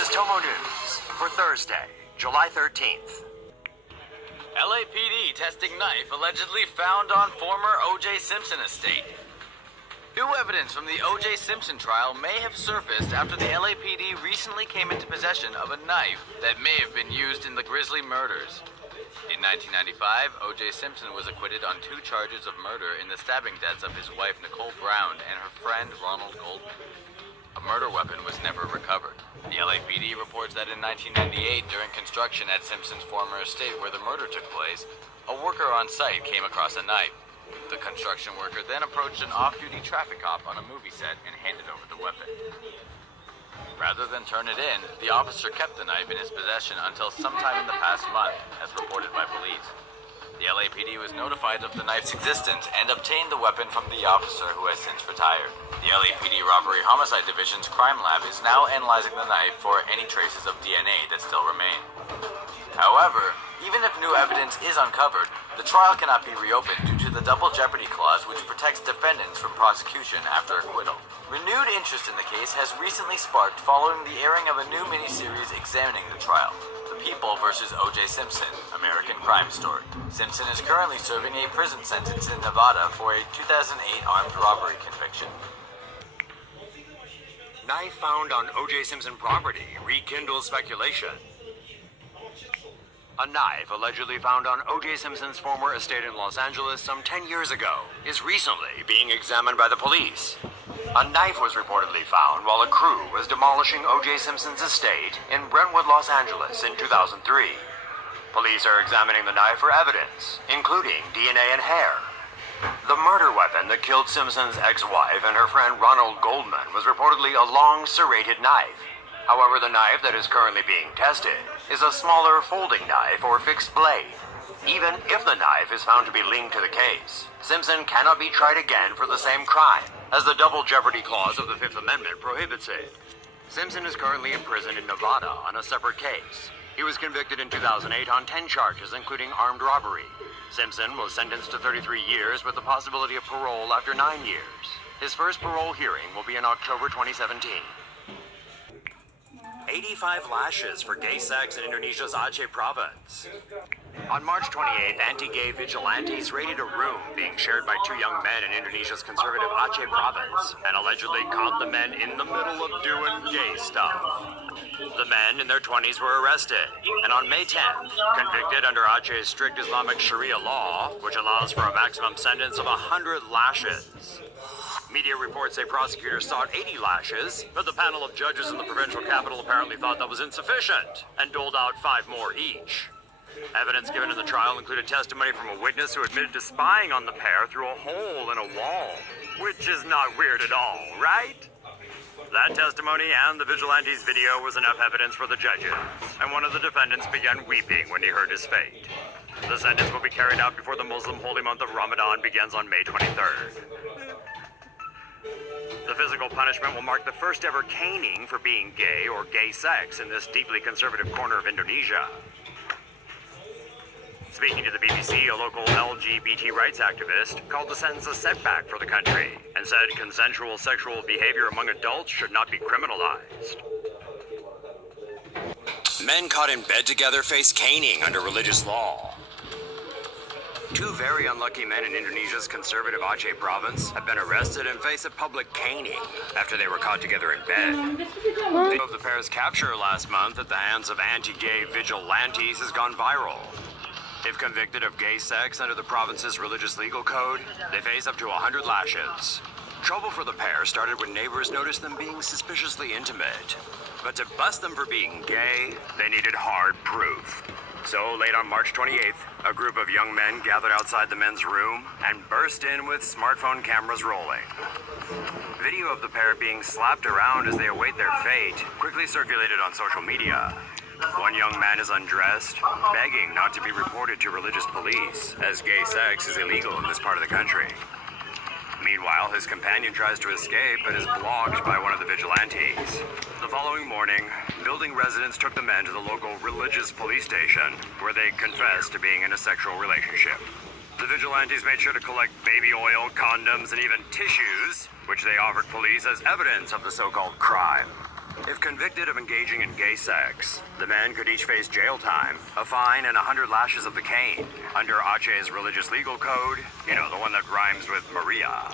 is Tomonews for Thursday, July 13th. LAPD testing knife allegedly found on former O.J. Simpson estate. New evidence from the O.J. Simpson trial may have surfaced after the LAPD recently came into possession of a knife that may have been used in the grisly murders. In 1995, O.J. Simpson was acquitted on 2 charges of murder in the stabbing deaths of his wife Nicole Brown and her friend Ronald Goldman. A murder weapon was never recovered. The LAPD reports that in 1998, during construction at Simpson's former estate where the murder took place, a worker on site came across a knife. The construction worker then approached an off-duty traffic cop on a movie set and handed over the weapon. Rather than turn it in, the officer kept the knife in his possession until sometime in the past month, as reported by police. The LAPD was notified of the knife's existence and obtained the weapon from the officer, who has since retired. The LAPD Robbery Homicide Division's crime lab is now analyzing the knife for any traces of DNA that still remain. However, even if new evidence is uncovered, the trial cannot be reopened due to the double jeopardy clause, which protects defendants from prosecution after acquittal. Renewed interest in the case has recently sparked following the airing of a new miniseries examining the trial, The People vs. O.J. Simpson, American Crime Story. Simpson is currently serving a prison sentence in Nevada for a 2008 armed robbery conviction. Knife found on O.J. Simpson property rekindles speculation. A knife allegedly found on O.J. Simpson's former estate in Los Angeles some 10 years ago is recently being examined by the police. A knife was reportedly found while a crew was demolishing O.J. Simpson's estate in Brentwood, Los Angeles in 2003. Police are examining the knife for evidence, including DNA and hair. The murder weapon that killed Simpson's ex-wife and her friend Ronald Goldman was reportedly a long, serrated knife. However, the knife that is currently being tested is a smaller folding knife or fixed blade. Even if the knife is found to be linked to the case, Simpson cannot be tried again for the same crime, as the double jeopardy clause of the Fifth Amendment prohibits it. Simpson is currently in prison in Nevada on a separate case. He was convicted in 2008 on 10 charges, including armed robbery. Simpson was sentenced to 33 years with the possibility of parole after 9 years. His first parole hearing will be in October 2017. 85 lashes for gay sex in Indonesia's Aceh province. On March 28th, anti-gay vigilantes raided a room being shared by 2 young men in Indonesia's conservative Aceh province and allegedly caught the men in the middle of doing gay stuff. The men in their 20s were arrested and on May 10th, convicted under Aceh's strict Islamic Sharia law, which allows for a maximum sentence of 100 lashes. Media reports say prosecutors sought 80 lashes, but the panel of judges in the provincial capital apparently thought that was insufficient and doled out 5 more each. Evidence given in the trial included testimony from a witness who admitted to spying on the pair through a hole in a wall, which is not weird at all, right? That testimony and the vigilante's video was enough evidence for the judges, and one of the defendants began weeping when he heard his fate. The sentence will be carried out before the Muslim holy month of Ramadan begins on May 23rd. The physical punishment will mark the first ever caning for being gay or gay sex in this deeply conservative corner of Indonesia. Speaking to the BBC, a local LGBT rights activist called the sentence a setback for the country and said consensual sexual behavior among adults should not be criminalized. Men caught in bed together face caning under religious law. 2 very unlucky men in Indonesia's conservative Aceh province have been arrested and face a public caning after they were caught together in bed. Video of the pair's capture last month at the hands of anti-gay vigilantes has gone viral. If convicted of gay sex under the province's religious legal code, they face up to 100 lashes. Trouble for the pair started when neighbors noticed them being suspiciously intimate. But to bust them for being gay, they needed hard proof. So late on March 28th, a group of young men gathered outside the men's room and burst in with smartphone cameras rolling. Video of the pair being slapped around as they await their fate quickly circulated on social media. One young man is undressed, begging not to be reported to religious police, as gay sex is illegal in this part of the country. Meanwhile, his companion tries to escape but is blocked by one of the vigilantes. The following morning, building residents took the men to the local religious police station, where they confessed to being in a sexual relationship. The vigilantes made sure to collect baby oil, condoms, and even tissues, which they offered police as evidence of the so-called crime. If convicted of engaging in gay sex, the men could each face jail time, a fine, and 100 lashes of the cane. Under Aceh's religious legal code, you know, the one that rhymes with Maria.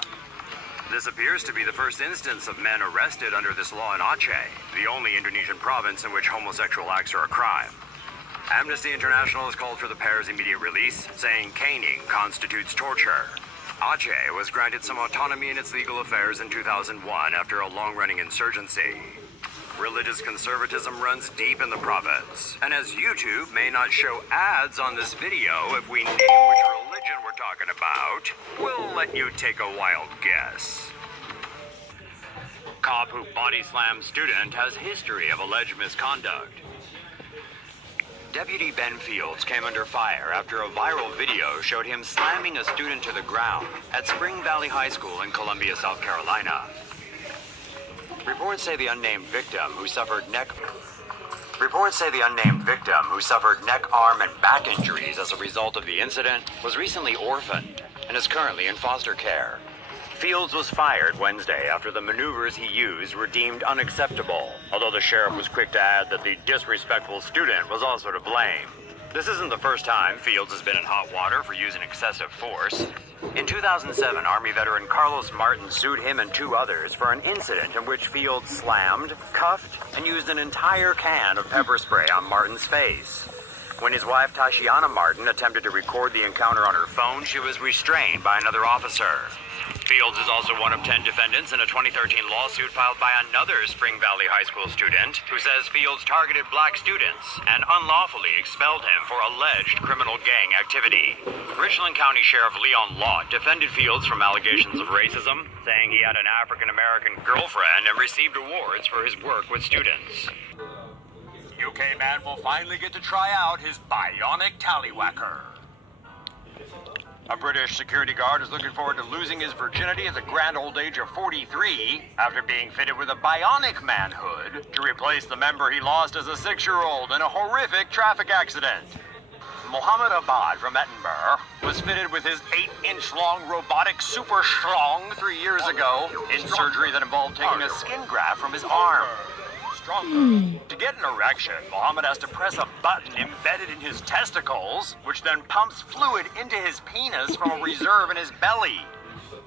This appears to be the first instance of men arrested under this law in Aceh, the only Indonesian province in which homosexual acts are a crime. Amnesty International has called for the pair's immediate release, saying caning constitutes torture. Aceh was granted some autonomy in its legal affairs in 2001 after a long-running insurgency. Religious conservatism runs deep in the province, and as YouTube may not show ads on this video if we name which religion we're talking about, we'll let you take a wild guess. Cop who body slammed student has history of alleged misconduct. Deputy Ben Fields came under fire after a viral video showed him slamming a student to the ground at Spring Valley High School in Columbia, South Carolina. Reports say the unnamed victim who suffered neck, arm, and back injuries as a result of the incident was recently orphaned and is currently in foster care. Fields was fired Wednesday after the maneuvers he used were deemed unacceptable, although the sheriff was quick to add that the disrespectful student was also to blame. This isn't the first time Fields has been in hot water for using excessive force. In 2007, Army veteran Carlos Martin sued him and 2 others for an incident in which Fields slammed, cuffed, and used an entire can of pepper spray on Martin's face. When his wife Tashiana Martin attempted to record the encounter on her phone, she was restrained by another officer. Fields is also one of 10 defendants in a 2013 lawsuit filed by another Spring Valley High School student who says Fields targeted black students and unlawfully expelled him for alleged criminal gang activity. Richland County Sheriff Leon Lott defended Fields from allegations of racism, saying he had an African-American girlfriend and received awards for his work with students. UK man will finally get to try out his bionic tallywhacker. A British security guard is looking forward to losing his virginity at the grand old age of 43 after being fitted with a bionic manhood to replace the member he lost as a 6-year-old in a horrific traffic accident. Mohammed Abad from Edinburgh was fitted with his 8-inch-long robotic super schlong 3 years ago in surgery that involved taking a skin graft from his arm. To get an erection, Mohammed has to press a button embedded in his testicles, which then pumps fluid into his penis from a reserve in his belly.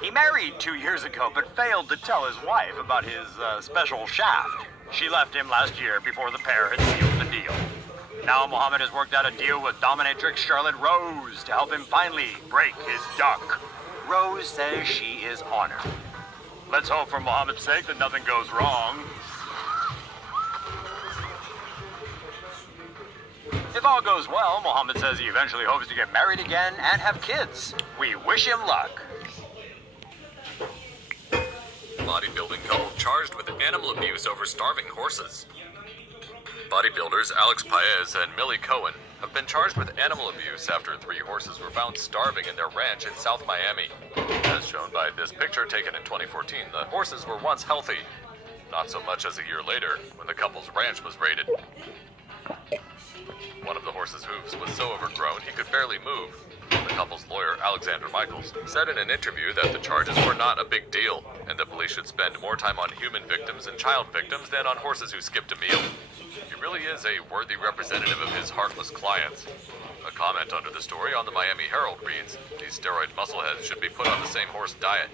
He married 2 years ago, but failed to tell his wife about his special shaft. She left him last year before the pair had sealed the deal. Now Mohammed has worked out a deal with dominatrix Charlotte Rose to help him finally break his duck. Rose says she is honored. Let's hope for Mohammed's sake that nothing goes wrong. If all goes well, Mohammed says he eventually hopes to get married again and have kids. We wish him luck. Bodybuilding couple charged with animal abuse over starving horses. Bodybuilders Alex Paez and Millie Cohen have been charged with animal abuse after 3 horses were found starving in their ranch in South Miami. As shown by this picture taken in 2014, the horses were once healthy. Not so much as a year later, when the couple's ranch was raided. One of the horse's hooves was so overgrown he could barely move. The couple's lawyer, Alexander Michaels, said in an interview that the charges were not a big deal, and that police should spend more time on human victims and child victims than on horses who skipped a meal. He really is a worthy representative of his heartless clients. A comment under the story on the Miami Herald reads, "These steroid muscleheads should be put on the same horse diet."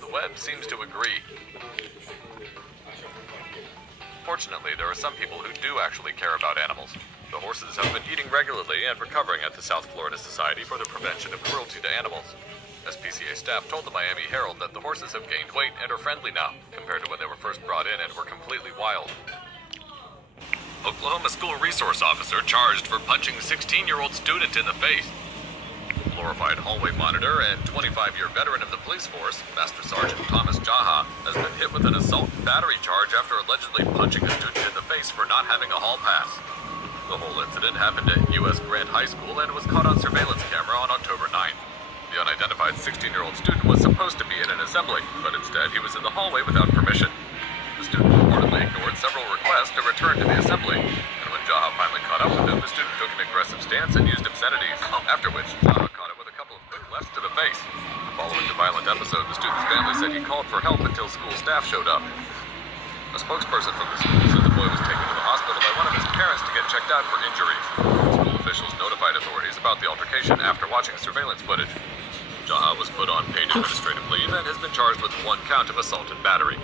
The Web seems to agree. Fortunately, there are some people who do actually care about animals. The horses have been eating regularly and recovering at the South Florida Society for the Prevention of Cruelty to Animals. SPCA staff told the Miami Herald that the horses have gained weight and are friendly now, compared to when they were first brought in and were completely wild. Oklahoma school resource officer charged for punching 16-year-old student in the face. Glorified hallway monitor and 25-year veteran of the police force, Master Sergeant Thomas Jaha, has been hit with an assault and battery charge after allegedly punching a student in the face for not having a hall pass. The whole incident happened at U.S. Grant High School and was caught on surveillance camera on October 9th. The unidentified 16-year-old student was supposed to be in an assembly, but instead he was in the hallway without permission. The student reportedly ignored several requests to return to the assembly, and when Jaha finally caught up with him, the student took an aggressive stance and used obscenities, after which Jaha caught him with a couple of quick left said he called for help until school staff showed up. A spokesperson from the school said the boy was taken to the hospital by one of his parents to get checked out for injuries. School officials notified authorities about the altercation after watching surveillance footage. Jaha was put on paid administrative leave and has been charged with 1 count of assault and battery.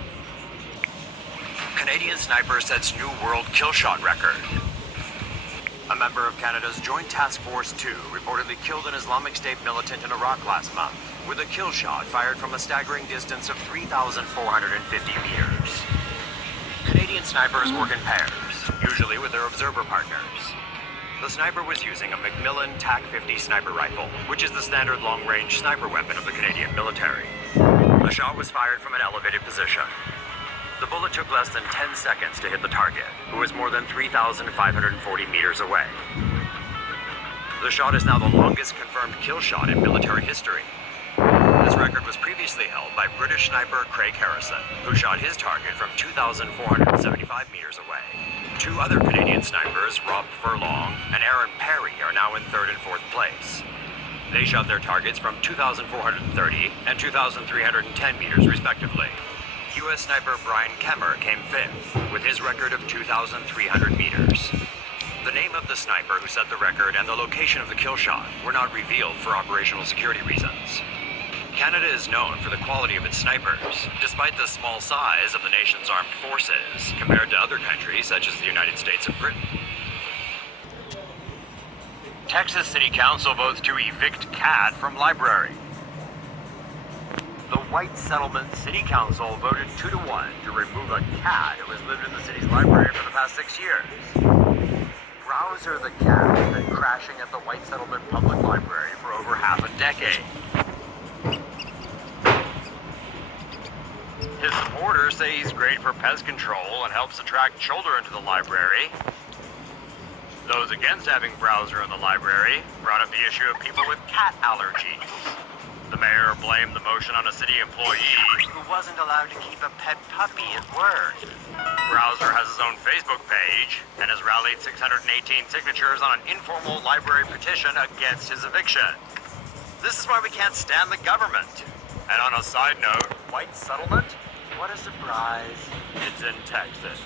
Canadian sniper sets new world kill shot record. A member of Canada's Joint Task Force 2 reportedly killed an Islamic State militant in Iraq last month with a kill shot fired from a staggering distance of 3,450 meters. Canadian snipers work in pairs, usually with their observer partners. The sniper was using a Macmillan TAC-50 sniper rifle, which is the standard long-range sniper weapon of the Canadian military. The shot was fired from an elevated position. The bullet took less than 10 seconds to hit the target, who was more than 3,540 meters away. The shot is now the longest confirmed kill shot in military history. This record was previously held by British sniper Craig Harrison, who shot his target from 2,475 meters away. 2 other Canadian snipers, Rob Furlong and Aaron Perry, are now in 3rd and 4th place. They shot their targets from 2,430 and 2,310 meters respectively. U.S. sniper Brian Kemmer came 5th, with his record of 2,300 meters. The name of the sniper who set the record and the location of the kill shot were not revealed for operational security reasons. Canada is known for the quality of its snipers, despite the small size of the nation's armed forces compared to other countries such as the United States and Britain. Texas City Council votes to evict cat from library. The White Settlement City Council voted 2-1 to remove a cat who has lived in the city's library for the past 6 years. Browser the cat has been crashing at the White Settlement Public Library for over half a decade. His supporters say he's great for pest control and helps attract children to the library. Those against having Browser in the library brought up the issue of people with cat allergies. The mayor blamed the motion on a city employee who wasn't allowed to keep a pet puppy at work. Browser has his own Facebook page and has rallied 618 signatures on an informal library petition against his eviction. This is why we can't stand the government. And on a side note, White Settlement? What a surprise. It's in Texas.